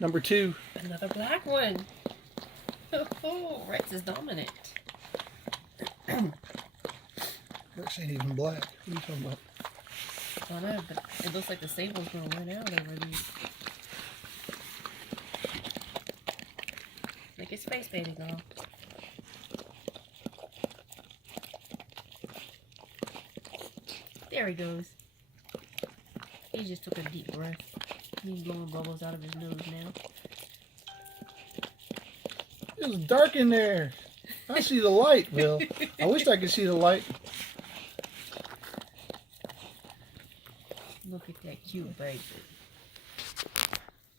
Number 2. Another black one. Oh, Rex is dominant. Rex ain't even black. What are you talking about? I know, but it looks like the sable's going to win out over these. Make his face painting off. There he goes. He just took a deep breath. He's blowing bubbles out of his nose now. It's dark in there. I see the light, Will. I wish I could see the light. Look at that cute baby.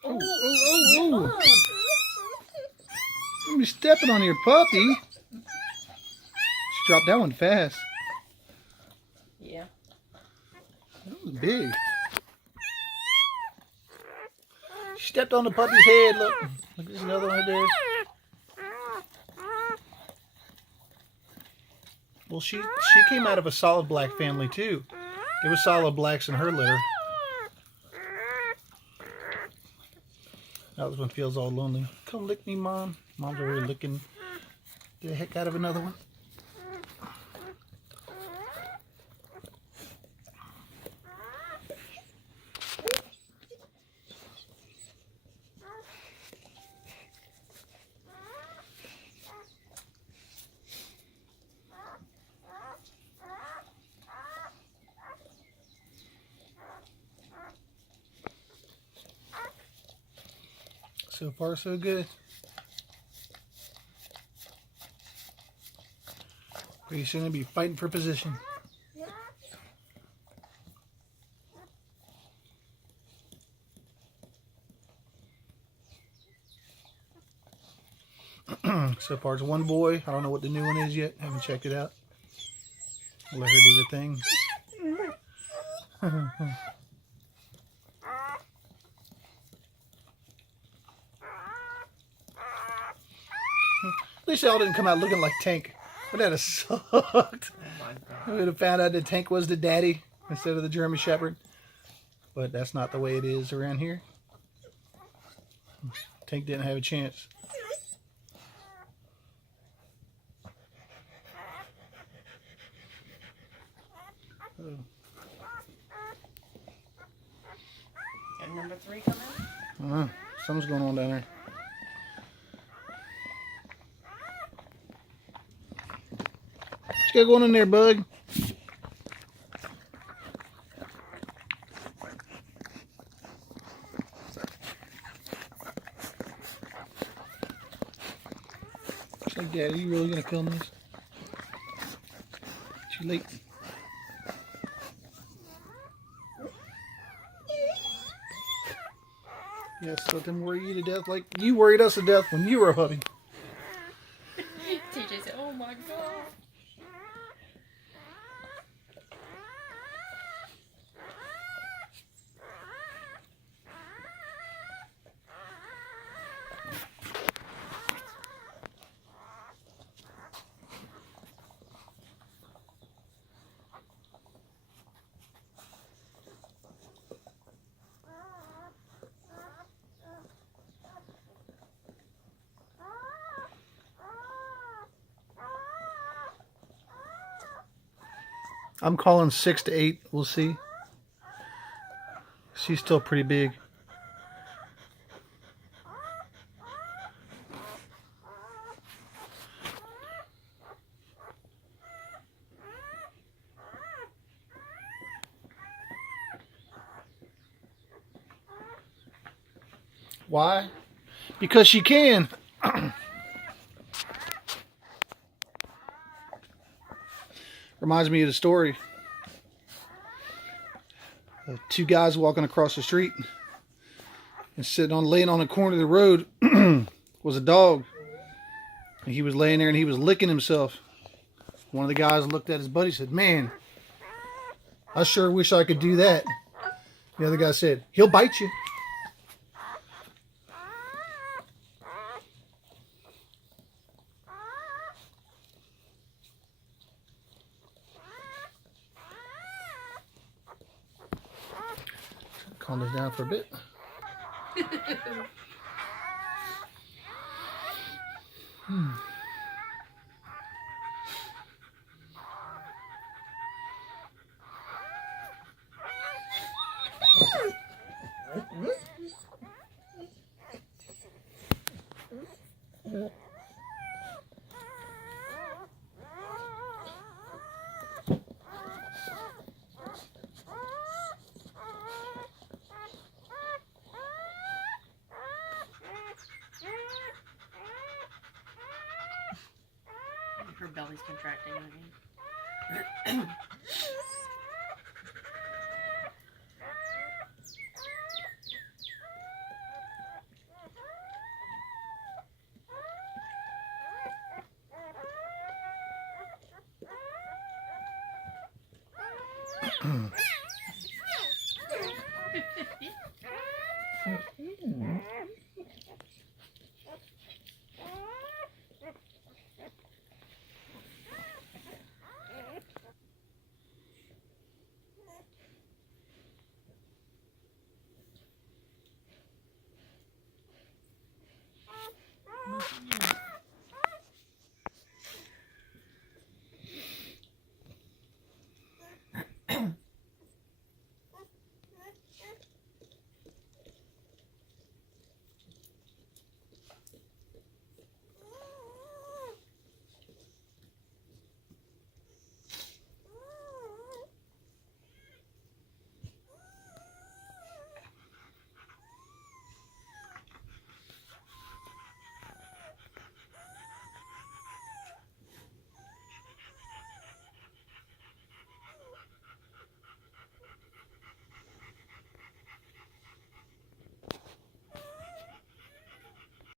Oh. Don't be stepping on your puppy. She dropped that one fast. Yeah. That was big. She stepped on the puppy's head. Look, there's another one right there. Well, she came out of a solid black family too. There was solid blacks in her litter. That was when feels all lonely. Come lick me, Mom. Mom's already licking the heck out of another one. So far, so good. Pretty soon, I'll be fighting for position. So far, it's one boy. I don't know what the new one is yet. Haven't checked it out. I'll let her do the thing. At least they all didn't come out looking like Tank. But that'd have sucked. Oh my God. I would have found out that Tank was the daddy instead of the German Shepard. But that's not the way it is around here. Tank didn't have a chance. Oh. And number 3 coming? Something's going on down there. What you got going in there, bug? It's like, Daddy, you really gonna film this? Too late. Yes, let them worry you to death like you worried us to death when you were a puppy. TJ said, oh my God. I'm calling 6 to 8. We'll see. She's still pretty big. Why? Because she can. Reminds me of the story. 2 guys walking across the street and laying on the corner of the road was a dog. And he was laying there and he was licking himself. One of the guys looked at his buddy and said, "Man, I sure wish I could do that." The other guy said, "He'll bite you." Calm this down for a bit. Her belly's contracting.